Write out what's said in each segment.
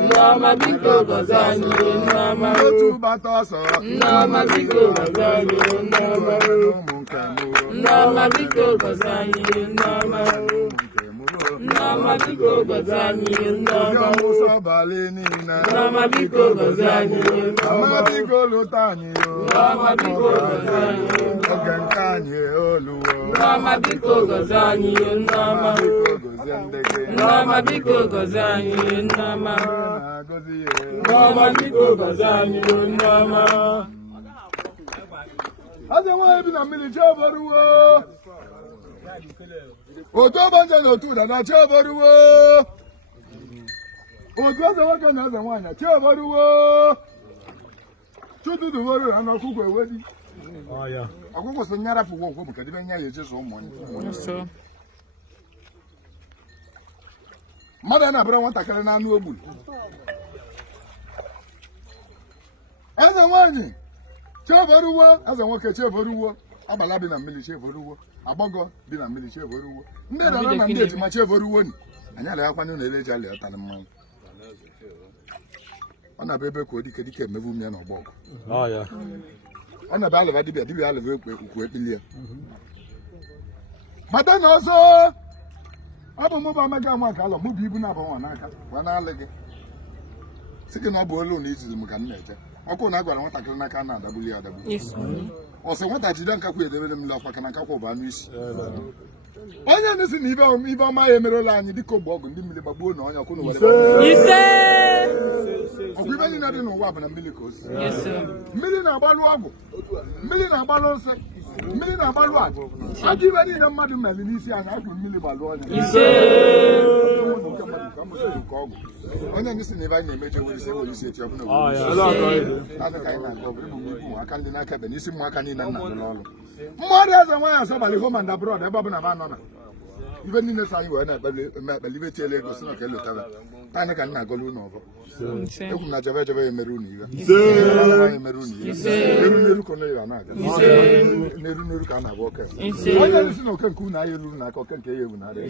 Nneọma biko gọzie anyị Nneọma Nneọma biko gọzie anyị Nneọma Nneọma biko gọzie anyị Nneọma Nneọma biko gọzie anyị Nneọma Nneọma biko gọzie anyị Nneọma biko lụta anyị Nneọma biko gọzie anyị oge nke anyị oluwo Nneọma biko gọzie anyị Nneọma Nneọma biko gọzie anyị Nneọma Nneọma biko gọzie anyị Nneọma Aje nwaanyị bi na mmiri Chioboruwo otu ọbanje na otu ụda na Chioboruwo otu eze nwoke na eze nwaanyị Chioboruwo chududuworo na ọkụkọ ewedi ọkụkọ so nyara pụgwọ ọgwụ ka dibe nya ya ejezu ụmụ mmadụ na-abụrụ nwatakịrị na anụ ogburu eze nwaanyị Chioboruwo eze nwoke Chioboruwo agbala bi na mmiri Chioboruwo agbọgọ bi na mmiri Chioboruwo ndị dara na ndị ejima Chioboruwo ni anyị alaghakwana ụlọ ele eji alị ọtana mmanwụ ọ na-abịa ebe ka odike dike emebu m ya na ọgbọgụ ọ na-abịa alịba dibịa alịba ukwu ekpili ya mata na ọzọ ọ bụ mụ bụ amaghị ama ka alọ mụ bụ ibu na-abụọ n'aka gwa na-alị gị si gị na ọ bụ olu na izizi m ka m na-eje ọkụ na agwara nwatakịrị n'aka na-adagbuli ya adagbu ọsọ nwata jide nkakwa edebere m ọkwa ka na nkakwa bụ anụ isi onye na-esi na ibe ọma ya emerela anyị dịka ogbe ọgụ ndị mmiri gbagbuo na ọnya ọkụ na were ọgwụ ibe niile dị n'ụwa bụ na mmiri ka osi mmiri na-agbalụ ọgwụ mmiri na-agbalụ nsị mmiri na-agbalụ àjà ajọ ibe niile mmadụ mere n'isi anyị ajụ mmiri gbalụ ọnya onye ndị si na ebe anyị na-emeje were isi eti ọbụla anyị na-aga ọbụrụ bụ ibu aka ndị n'aka ebe n'isi ụmụaka niile nna n'ọrụ mmadụ eze nwaanyị asọbalị home and abroad ebe ọbụla ma nọ na ibe niile sa anyị wee na-ekpeli ibe tiele ego si na ka elotara anyị ka nna agọlụ ụlọ ọbọ ekwu na jebe ya emere unu iwe emere unu iwe eru n'elu ka ọ na na-aga n'elu ka a na-agba oke onye ndị si na oke nke unu ahịa eruru n'aka oke nke ya ewu na-arịa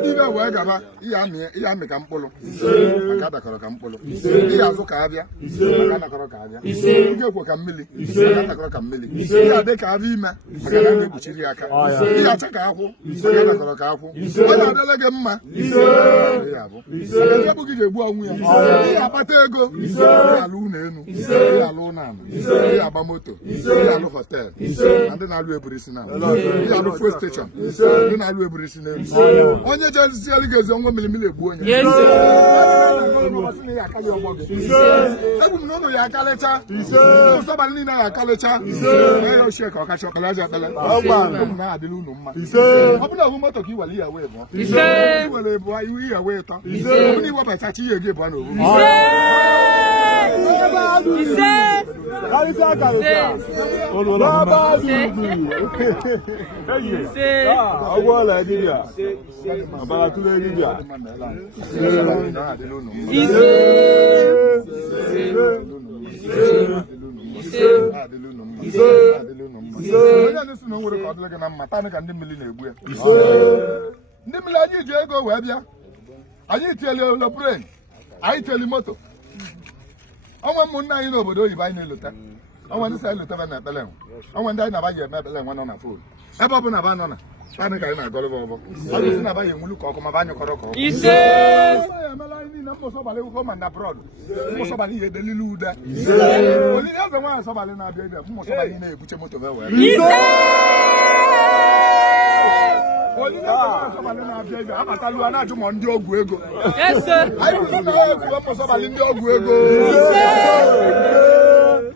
ndị ibe wee gaba ihe amị ka mkpụrụ maka adakọrọ ka mkpụrụ ihe azụ ka abịa maka adakọrọ ka abịa ihe ekwo ka mmiri maka adakọrọ ka mmiri ihe adị ka abịa ime maka na na-ekpuchiri ya aka ihe acha ka akwụ maka adakọrọ ka akwụ onye adịla gị mma ihe abụ ebe bụ gị ga-egbu ọnwụ ya ihe akpata ego ihe alụ ụlọ elu ihe alụ ụlọ ala ihe agba moto ihe alụ họtel ndị na-alụ eburisi na ihe alụ fuel station ndị na-alụ eburisi n'elu onye jezisiali gị ezi ọnwa milimili egbu onye egwu m na ụlọ ya akalịcha ụsọbalị niile ya akalịcha ya ochie ka ọkacha ọkpara aja ekpele egwu m na-adịla unu mma ọ bụla ọgwụ moto ka iwere ihe wee bụọ iwere bụọ iwu ihe wee tọ ọ bụla iwebatacha ihe gị bụọ na owu ọgwụọla dibịa ọbara tụrụ dibịa onye na-esi na o nwere ka ọ dịrị gị na mma tanị ka ndị mmiri na-egbu ya ndị mmiri anyị ji ego wee bịa anyị tieli olopren anyị tieli moto ọnwa ụmụnne anyị n'obodo oyibo anyị na-elota ọnwa ndị si anyị lotaba na ekpele nwe ọnwa ndị anyị na-abaghị eme ekpele nwe nọ na fon ebe ọ bụ na ba nọ na tanị ka anyị na-agọlụba ọbọ ọ bụ si na abaghị enwulu ka ọkụ ma ba anyị kọrọ ka ọkụ emela anyị niile mmụsọbalị ụkwụ ma na brọd mmụsọbalị ihe delili ude olili eze nwaanyị sọbalị na-abịa ebe mmụsọbalị na-ebuche moto be wee olile mmụsọbalị na-abịa ebe abatalụ a na-ajụ ma ndị ọgwụ ego anyị bụzi na egwu mmụsọbalị ndị ọgwụ ego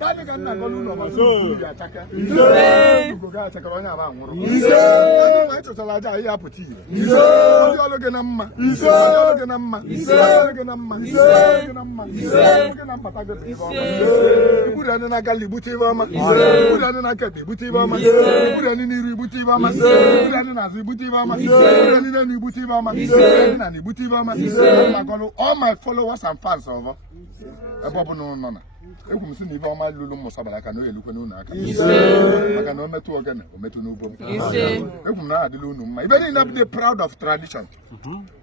tanị ka nna gọlụ ụlọ gbasara achaka ugo ga achakara onye aba nwụrụ onye ma ịchọtara aja ihe apụta ire ndị ọlụ gị na mma ọlụ gị na mma ọlụ gị na mma ọlụ gị na mma ọlụ gị na mbata gị iburu ndị na-agala igbute ibe ọma iburu ndị na-aketa igbute ibe ọma iburu ndị n'iru igbute ibe ọma iburu ndị n'azụ igbute ibe ọma iburu ndị n'elu igbute ibe ọma iburu ndị na igbute ibe ọma all my followers and fans ọzọ ebe ọ bụla nọ na egwu m si na ibe ọma lụrụ mmụsọbara aka na o yelukwe n'ụlọ aka maka na o metụ ogene o metụ n'ugbo m egwu m na adịla unu mma ibe niile bụ dị proud of tradition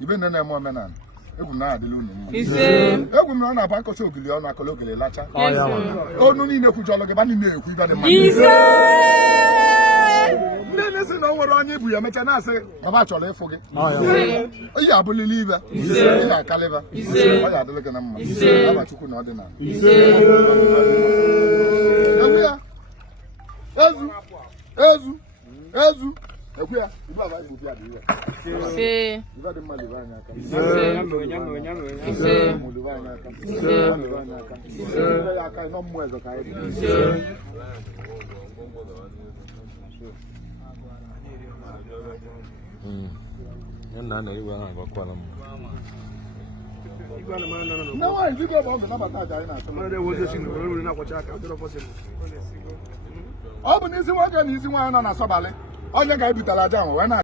ibe nne na-eme omenala egwu m na-adịla unu mma ise egwu m na ọ na-abụ akọcha ogili ọnụ akọla ogili lacha onu niile kwujọlụ gị ba niile ekwu ibe dị mma ise ndị na-esi na o nwere onye ibu ya emecha na-asị baba chọrọ ịfụ gị ihe abụlili ibe ihe akaliba ọ ya adịla gị na mma aba Chukwu na ọdịnala ekwu ya ezu ekwu ya ibu aba ibu bịa dị iwe ise ibe dị mma libe anya aka ise ụmụ libe anya aka libe anya aka libe ya aka nọ mmụọ ezo ka anyị dị ise nne nwaanyị dịka ebe ọ bụ nabata aja anyị na-achọ ọ bụ n'isi nwoke na isi nwaanyị nọ na Asọbalị onye ga-ebutara aja ahụ wee na